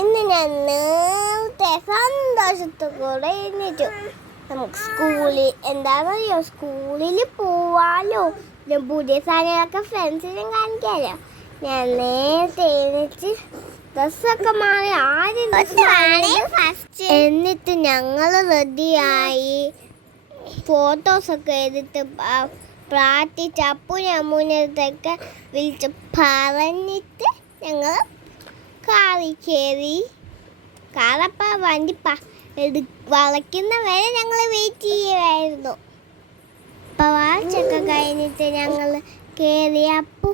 ഇന്ന് ഞാൻ നേരത്തെ സന്തോഷത്തോടെ എഴുന്നേറ്റു നമുക്ക് സ്കൂളിൽ എന്താണെന്നറിയോ? സ്കൂളിൽ പോവാലോ. ഞാൻ പുതിയ സാധനങ്ങളൊക്കെ ഫ്രണ്ട്സിനും കാണിക്കാലോ. ഞാൻ നേരത്തെ എഴുന്നേറ്റ് ഡ്രസ്സൊക്കെ മാറി ആദ്യം ഫസ്റ്റ് എന്നിട്ട് ഞങ്ങൾ റെഡിയായി ഫോട്ടോസൊക്കെ എടുത്ത് പ്രാർത്ഥിച്ച് അപ്പൂനെ അമ്മൂനടുത്തൊക്കെ വിളിച്ച് പറഞ്ഞിട്ട് ഞങ്ങൾ കാറിൽ കയറി കാറപ്പ വണ്ടിപ്പ എടു വളയ്ക്കുന്ന വരെ ഞങ്ങൾ വെയിറ്റ് ചെയ്യുമായിരുന്നു അപ്പോൾ വാച്ചൊക്കെ കഴിഞ്ഞിട്ട് ഞങ്ങൾ കയറി അപ്പു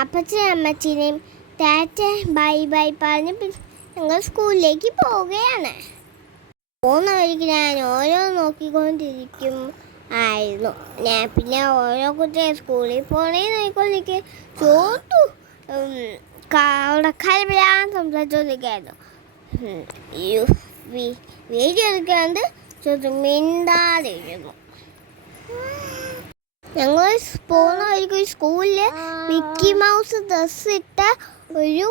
അപ്പച്ചനും അമ്മച്ചിനെയും ടാറ്റ ബൈ ബൈ പറഞ്ഞ് ഞങ്ങൾ സ്കൂളിലേക്ക് പോവുകയാണ്. പോകുന്ന വഴിക്ക് ഞാൻ ഓരോ നോക്കിക്കൊണ്ടിരിക്കും ആയിരുന്നു. ഞാൻ പിന്നെ ഓരോ കുട്ടിയെ സ്കൂളിൽ പോണേ നോക്കിക്കൊണ്ടിരിക്കും. ക- അവിടെ കലപിലാൻ സംസാരിച്ചുകൊണ്ടിരിക്കുകയായിരുന്നു വീഡിയോ എടുക്കാണ്ട് ചോദിച്ചു മിണ്ടാതെ ഇരുന്നു ഞങ്ങൾ പോകുന്ന വഴിക്ക് സ്കൂളിൽ മിക്കി മൗസ് ഡ്രസ് ഇട്ട ഒരു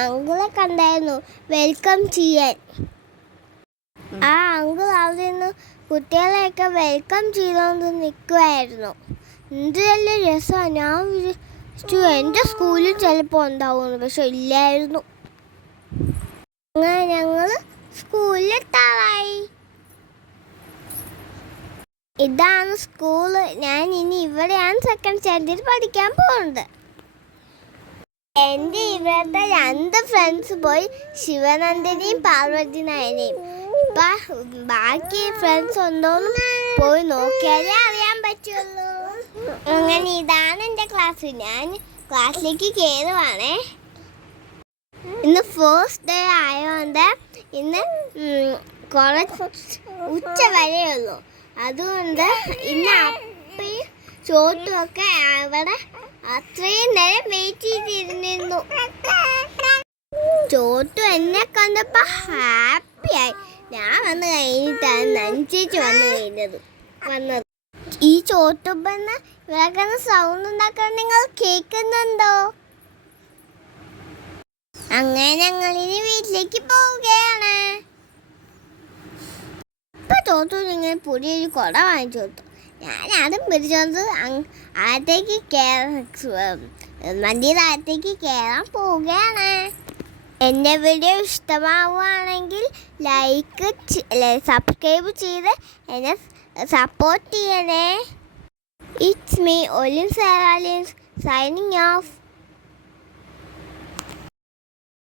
അങ്കിളെ കണ്ടായിരുന്നു വെൽക്കം ചെയ്യാൻ ആ അങ്കിൾ അവിടെ നിന്ന് കുട്ടികളെയൊക്കെ വെൽക്കം ചെയ്തുകൊണ്ട് നിൽക്കുമായിരുന്നു എന്ത് നല്ല രസമാണ് ഞാൻ എന്റെ സ്കൂളിൽ ചിലപ്പോൾ ഉണ്ടാവുമെന്ന് പക്ഷെ ഇല്ലായിരുന്നു. അങ്ങനെ ഞങ്ങൾ സ്കൂളിലെത്താറായി ഇതാണ് സ്കൂൾ. ഞാൻ ഇനി ഇവിടെയാണ് സെക്കൻഡ് സ്റ്റാൻഡേർഡ് പഠിക്കാൻ പോകുന്നത്. എന്റെ ഇവിടുത്തെ രണ്ട് ഫ്രണ്ട്സ് പോയി ശിവനന്ദനെയും പാർവതി നായനെയും ബാക്കി ഫ്രണ്ട്സ് ഉണ്ടോന്ന് പോയി നോക്കിയാലേ അറിയാൻ പറ്റുള്ളൂ. അങ്ങനെ ഇതാണ് എന്റെ ക്ലാസ്. ഞാൻ ക്ലാസ്സിലേക്ക് കയറുവാണേ ഇന്ന് ഫസ്റ്റ് ഡേ ആയതുകൊണ്ട് ഇന്ന് കുറച്ച് ഉച്ച വരെ ഉള്ളൂ. അതുകൊണ്ട് ഇന്ന് അപ്പയും ചോട്ടും ഒക്കെ അവിടെ അത്രയും നേരം വെയിറ്റ് ചെയ്തിരുന്നിരുന്നു. ചോട്ടു എന്നെ കണ്ടപ്പോ ഹാപ്പിയായി ഞാൻ വന്ന് കഴിഞ്ഞിട്ടാണ് നഞ്ചേച്ച് വന്ന് കഴിഞ്ഞത്. വന്നത്. ഈ ചോട്ടുമ്പന്ന് വിളക്കുന്ന സൗണ്ട് ഉണ്ടാക്കാൻ നിങ്ങൾ കേൾക്കുന്നുണ്ടോ? അങ്ങനെ ഞങ്ങൾ ഇനി വീട്ടിലേക്ക് പോവുകയാണ്. ഇപ്പൊ തോത്തു നിങ്ങൾ പുതിയൊരു കുട വാങ്ങിച്ചു കൊടുത്തു. ഞാൻ അതും പിടിച്ചോണ്ട് അകത്തേക്ക് വണ്ടിയുടെ അകത്തേക്ക് കയറാൻ പോവുകയാണ്. എന്റെ വീഡിയോ ഇഷ്ടമാവുകയാണെങ്കിൽ ലൈക്ക് സബ്സ്ക്രൈബ് ചെയ്ത് എന്നെ സപ്പോർട്ട് ചെയ്യണേ ഇറ്റ്സ് മീ ഒലിൻ സാറാലിൻ സൈനിങ് ഓഫ്